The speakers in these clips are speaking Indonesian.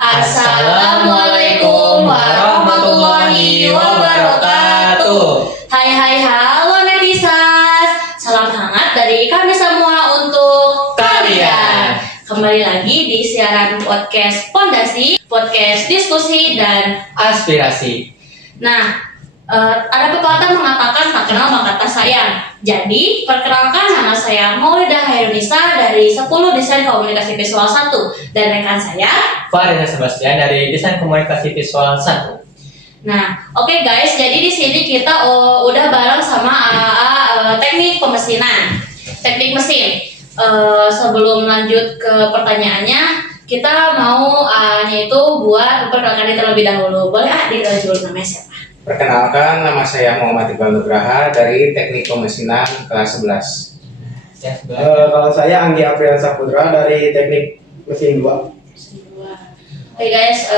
Assalamualaikum warahmatullahi wabarakatuh. Hai, halo Netisas. Salam hangat dari kami semua untuk kalian. Kembali lagi di siaran podcast Pondasi, podcast diskusi dan aspirasi. Nah, ada pepatah mengatakan tak kenal maka tak sayang. Jadi, perkenalkan nama saya Maulidah Hairunisa dari 10 Desain Komunikasi Visual 1 dan rekan saya Farida Sebastian dari Desain Komunikasi Visual 1. Nah, oke guys, jadi di sini kita udah bareng sama teknik pemesinan, teknik mesin. Sebelum lanjut ke pertanyaannya, kita mau yaitu buat memperkenalkan diri terlebih dahulu. Boleh dikenal dulu namanya siapa? Perkenalkan, nama saya Muhammad Iqbal Nugraha dari Teknik Pemesinan kelas 11. Kalau saya Anggi Aprian Saputra dari Teknik Mesin 2. Oke guys,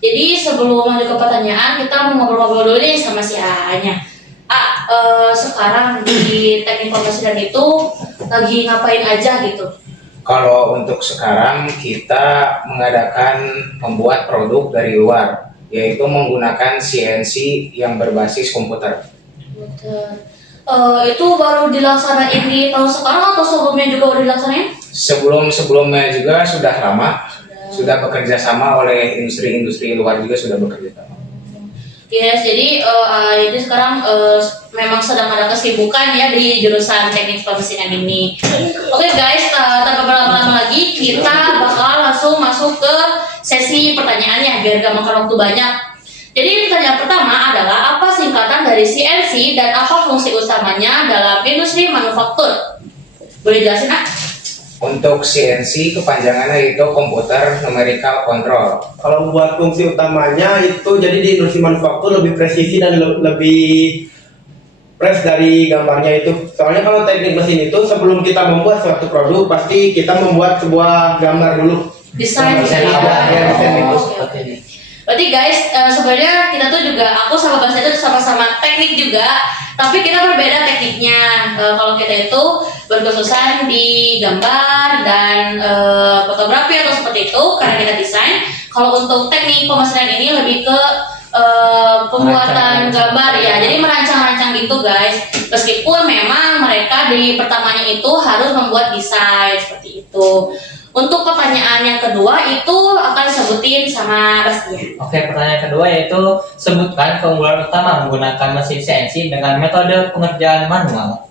jadi sebelum lanjut ke pertanyaan, kita mau ngobrol-ngobrol dulu nih sama si A-nya. Sekarang di Teknik Pemesinan itu lagi ngapain aja gitu? Kalau untuk sekarang kita membuat produk dari luar, yaitu menggunakan CNC yang berbasis komputer. Itu baru dilaksanain di tahun sekarang atau sebelumnya juga udah dilaksanain? Sebelumnya juga sudah lama, sudah bekerja sama oleh industri-industri luar juga sudah bekerja sama. Yes, jadi ini sekarang memang sedang ada kesibukan ya di jurusan teknik pemesinan ini. Oke guys, tanpa berlama-lama lagi kita bakal langsung masuk ke sesi pertanyaannya biar gak makan waktu banyak. Jadi pertanyaan pertama adalah apa singkatan dari CNC dan apa fungsi utamanya dalam industri manufaktur? Boleh jelasin Untuk CNC kepanjangannya itu Computer Numerical Control. Kalau buat fungsi utamanya itu jadi di industri manufaktur lebih presisi dan lebih pres dari gambarnya itu. Soalnya kalau teknik mesin itu sebelum kita membuat suatu produk pasti kita membuat sebuah gambar dulu. Desain awal ya, desain itu. Oke. Berarti guys, sebenarnya kita tuh juga, aku sama Bas itu sama-sama teknik juga, tapi kita berbeda tekniknya. Kalau kita itu berkhususan di gambar dan fotografi atau seperti itu karena kita desain. Kalau untuk teknik pemesinan ini lebih ke pembuatan gambar ya, jadi merancang-rancang gitu guys. Meskipun memang mereka di pertamanya itu harus membuat desain seperti itu. Untuk pertanyaan yang kedua itu akan sebutin sama Bastian. Oke, pertanyaan kedua yaitu sebutkan keunggulan utama menggunakan mesin CNC dengan metode pengerjaan manual.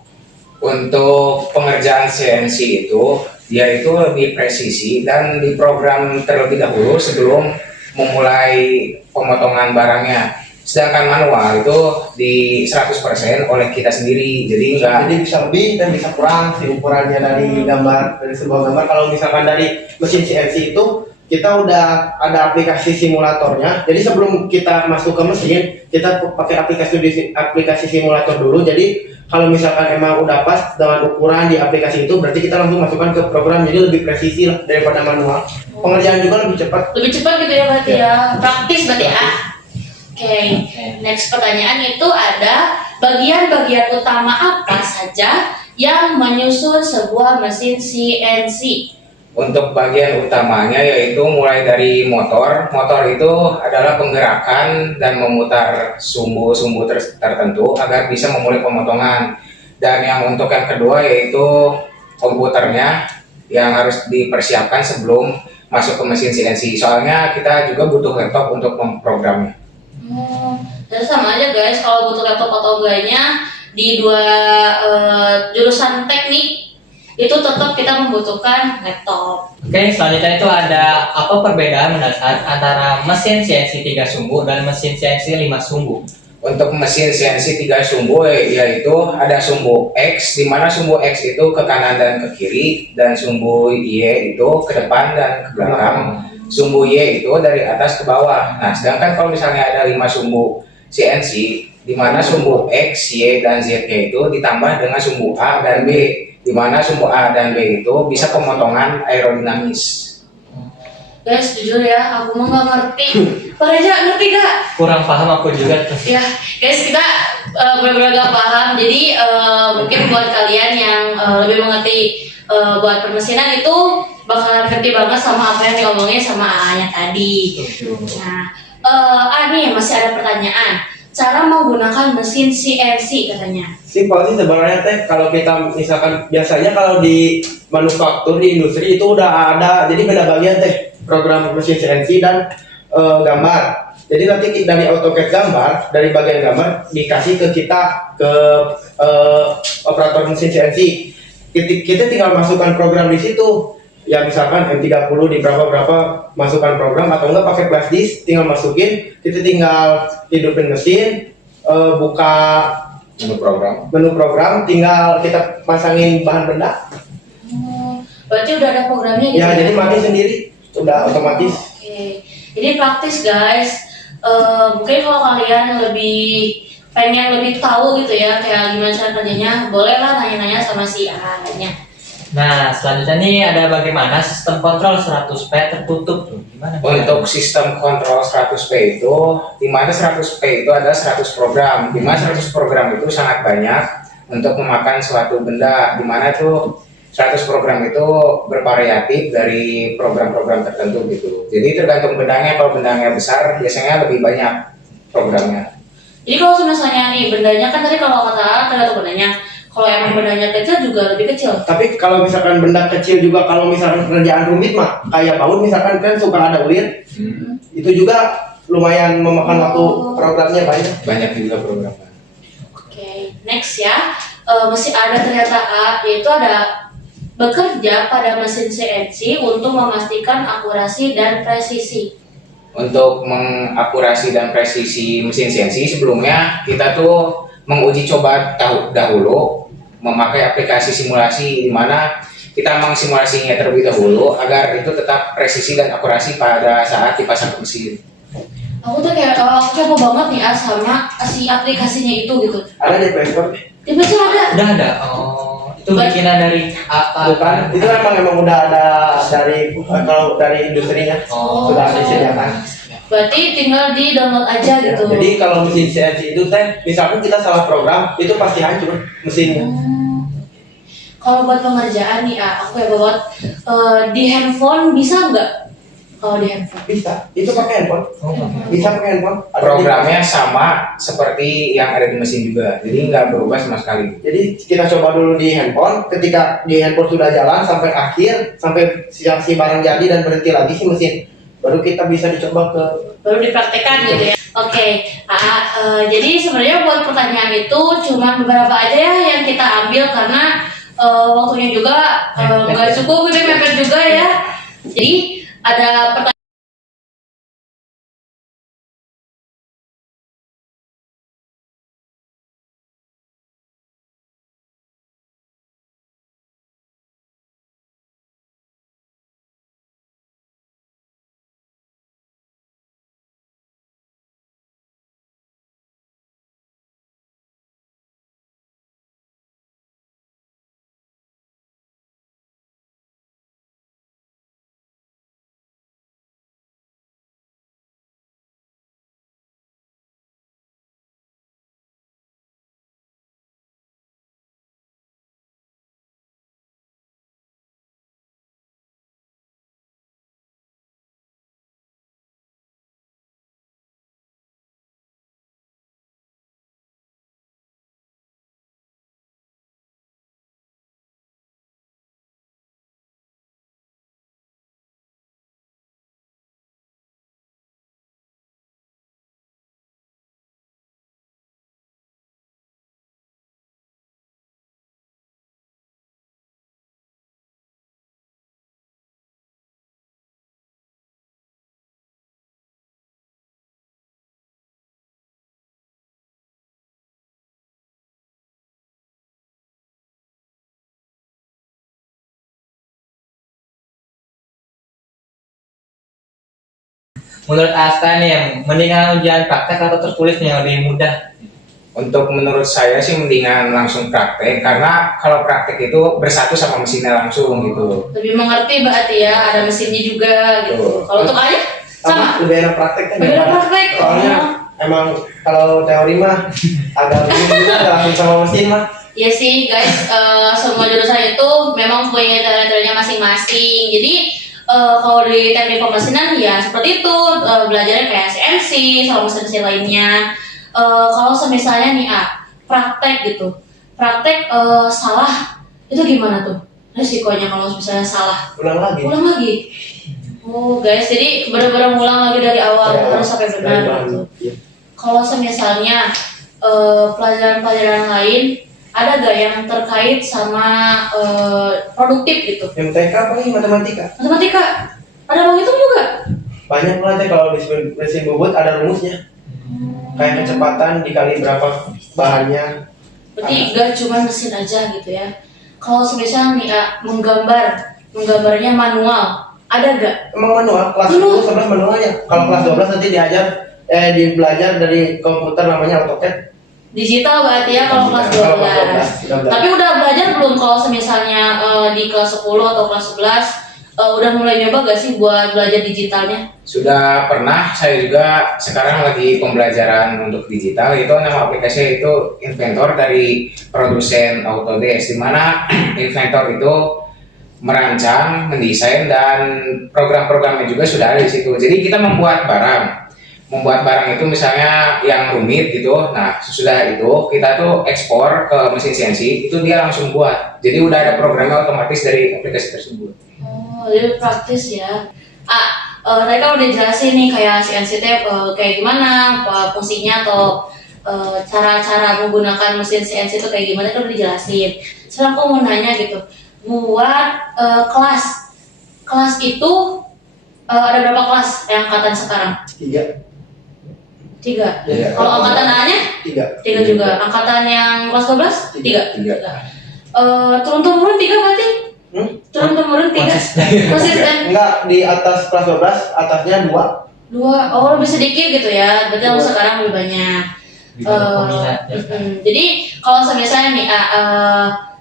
Untuk pengerjaan CNC itu, dia itu lebih presisi dan diprogram terlebih dahulu sebelum memulai pemotongan barangnya. Sedangkan manual itu di 100% oleh kita sendiri, jadi bisa lebih dan bisa kurang sih ukurannya dari sebuah gambar. Kalau misalkan dari mesin CNC itu kita udah ada aplikasi simulatornya. Jadi sebelum kita masuk ke mesin, kita pakai aplikasi simulator dulu. Jadi kalau misalkan emang udah pas dengan ukuran di aplikasi itu, berarti kita langsung masukkan ke program, jadi lebih presisi lah daripada manual. Pengerjaan juga lebih cepat. Lebih cepat gitu ya berarti ya. Praktis berarti ya. Oke, next pertanyaan itu ada bagian-bagian utama apa saja yang menyusun sebuah mesin CNC? untuk bagian utamanya yaitu mulai dari motor. Motor itu adalah penggerakan dan memutar sumbu-sumbu tertentu agar bisa memulai pemotongan. Dan yang untuk yang kedua yaitu komputernya yang harus dipersiapkan sebelum masuk ke mesin CNC. Soalnya kita juga butuh laptop untuk memprogramnya. Jadi sama aja guys, kalau butuh laptop atau enggaknya di dua jurusan teknik itu tetap kita membutuhkan laptop. Oke, selanjutnya itu ada apa perbedaan mendasar antara mesin CNC 3 sumbu dan mesin CNC 5 sumbu? Untuk mesin CNC 3 sumbu yaitu ada sumbu X, di mana sumbu X itu ke kanan dan ke kiri, dan sumbu Y itu ke depan dan ke belakang. Sumbu Y itu dari atas ke bawah. Nah, sedangkan kalau misalnya ada 5 sumbu CNC, di mana sumbu X, Y, dan Z-nya itu ditambah dengan sumbu A dan B, di mana sumbu A dan B itu bisa pemotongan aerodinamis. Guys, jujur ya, aku mah nggak ngerti. Pak Reza, ngerti gak? Kurang paham aku juga tuh. Ya, guys, kita benar-benar gak paham. Jadi mungkin buat kalian yang lebih mengerti buat permesinan itu bakalan ngerti banget sama apa yang diomongin sama AA-nya tadi. Nah, nih masih ada pertanyaan. Cara menggunakan mesin CNC katanya. Simpel sih sebenarnya teh, kalau kita misalkan biasanya kalau di manufaktur di industri itu udah ada, jadi beda bagian teh program mesin CNC dan gambar. Jadi nanti dari AutoCAD gambar, dari bagian gambar dikasih ke kita ke operator mesin CNC. Kita tinggal masukkan program di situ. Ya misalkan M30 di berapa masukkan program, atau enggak pakai flash disk tinggal masukin, kita tinggal hidupin mesin, buka menu program, tinggal kita pasangin bahan benda. Berarti udah ada programnya gitu Ya jadi mati sendiri, udah otomatis. Oke. Ini praktis guys. Mungkin kalau kalian pengen lebih tahu gitu ya kayak gimana cara kerjanya, boleh lah nanya-nanya sama si A-nya. Nah, selanjutnya nih ada bagaimana sistem kontrol 100P tertutup tuh. Gimana? Untuk sistem kontrol 100P itu, di mana 100P itu ada 100 program. Di mana 100 program itu sangat banyak untuk memakan suatu benda. Di mana tuh 100 program itu bervariatif dari program-program tertentu gitu. Jadi tergantung bendanya, kalau bendanya besar biasanya lebih banyak programnya. Jadi kalau misalnya nih bendanya kan tadi kalau kata tergantung bendanya. Kalau emang bendanya kecil juga lebih kecil. Tapi kalau misalkan benda kecil juga, kalau misalkan kerjaan rumit mah kayak baut misalkan kan suka ada ulir, itu juga lumayan memakan waktu, programnya banyak. Banyak juga programnya. Oke, next ya. Masih ada ternyata A, yaitu ada bekerja pada mesin CNC untuk memastikan akurasi dan presisi. Untuk mengakurasi dan presisi mesin CNC, sebelumnya kita tuh menguji coba dahulu memakai aplikasi simulasi, di mana kita mengsimulasinya terlebih dahulu agar itu tetap presisi dan akurasi pada saat dipasang ke mesin. Aku tuh kayak aku coba banget nih sama si aplikasinya itu gitu. Ada di Play Store. Di PC ada. Udah ada. Oh, itu bikinan dari Bukan, itu emang udah ada dari kalau dari industrinya. Oh. Sudah disediakan. Berarti tinggal di download aja Ya, gitu. jadi kalau mesin CNC itu teh, misalkan kita salah program, itu pasti hancur mesinnya. Kalau buat pengerjaan nih, aku ya buat di handphone bisa nggak? Kalau di handphone? Bisa, itu pakai handphone. Oh, Bisa pakai handphone. Ada Programnya sama seperti yang ada di mesin juga, jadi nggak berubah sama sekali. Jadi kita coba dulu di handphone, ketika di handphone sudah jalan sampai akhir, sampai si barang jadi dan berhenti lagi si mesin, baru kita bisa dicoba ke. Baru dipraktekkan gitu ya. Oke, jadi sebenarnya buat pertanyaan itu cuma beberapa aja ya yang kita ambil karena waktunya juga nggak cukup, gitu mepet juga ya. Jadi ada pertanyaan. Menurut Asta nih, yang mendingan ujian praktek atau tertulis nih yang lebih mudah? Untuk menurut saya sih mendingan langsung praktek, karena kalau praktek itu bersatu sama mesinnya langsung gitu. Lebih mengerti berarti ya, ada mesinnya juga gitu. Betul. Kalau untuk ayah sama. Lebih enak praktek kan? Lebih enak praktek. Soalnya emang kalau teori mah agak bingung juga, nggak langsung sama mesin mah. Ya sih guys, semua jurusan itu memang punya talent-talentnya masing-masing. Jadi kalau di teknik pemesinan ya seperti itu, belajarnya kayak CNC sama mesin-mesin lainnya. Kalau misalnya nih praktek gitu, praktek salah itu gimana tuh resikonya kalau misalnya salah? Ulang lagi. Ulang lagi. Oh guys, jadi benar-benar ngulang lagi dari awal Ya, harus sampai benar gitu. Iya. Kalau misalnya pelajaran-pelajaran lain ada gak yang terkait sama produktif gitu? MTK paling matematika. Matematika, ada menghitung juga? Banyak lah teh kalau di mesin bubut ada rumusnya. Kayak kecepatan dikali berapa bahannya. Berarti gak cuma mesin aja gitu ya? Kalau misalnya nih menggambarnya manual, ada gak? Emang manual, kelas 10 11 manualnya. Kalau kelas 12 nanti belajar dari komputer namanya AutoCAD. Digital berarti ya kalau kelas 12. Tapi udah belajar belum kalau misalnya di kelas 10 atau kelas 11 udah mulai nyoba gak sih buat belajar digitalnya? Sudah pernah, saya juga sekarang lagi pembelajaran untuk digital. Itu nama aplikasinya itu Inventor dari produsen Autodesk, di mana Inventor itu merancang, mendesain, dan program-programnya juga sudah ada di situ. Jadi kita membuat barang itu misalnya yang rumit gitu. Nah, sesudah itu kita tuh ekspor ke mesin CNC, itu dia langsung buat. Jadi udah ada programnya otomatis dari aplikasi tersebut. Oh, jadi praktis ya. Tadi kan udah jelasin nih kayak CNC kayak gimana, fungsinya atau cara-cara menggunakan mesin CNC itu kayak gimana kan udah dijelasin. Sekarang aku mau nanya gitu, buat kelas itu ada berapa kelas yang angkatan sekarang? 3. 3. Iya. Kalau angkatan A-nya? 3. 3 juga. Angkatan yang kelas 12? 3. Tiga. Turun-temurun 3 berarti? Turun-temurun 3. Konsisten. Enggak, di atas kelas 12, atasnya 2. 2. Oh, lebih sedikit gitu ya. Berarti kalau sekarang lebih banyak. Peminat ya. Jadi kalau misalnya nih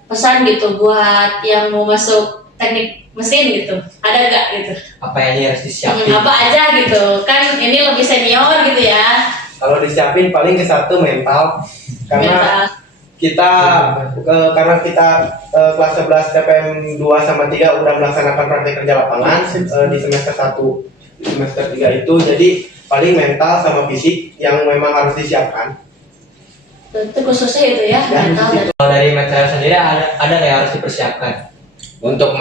pesan gitu buat yang mau masuk teknik mesin gitu, ada gak gitu? Apa yang harus disiapin? Apa aja gitu? Kan ini lebih senior gitu ya. Kalau disiapin paling ke satu mental. Karena kita kelas 11 TPM 2 sama 3 udah melaksanakan praktek kerja lapangan di semester 1 di semester 3 itu, jadi paling mental sama fisik yang memang harus disiapkan. Itu khususnya itu ya, Ya, mental dan Kalau dari material sendiri ada nggak yang harus dipersiapkan? Untuk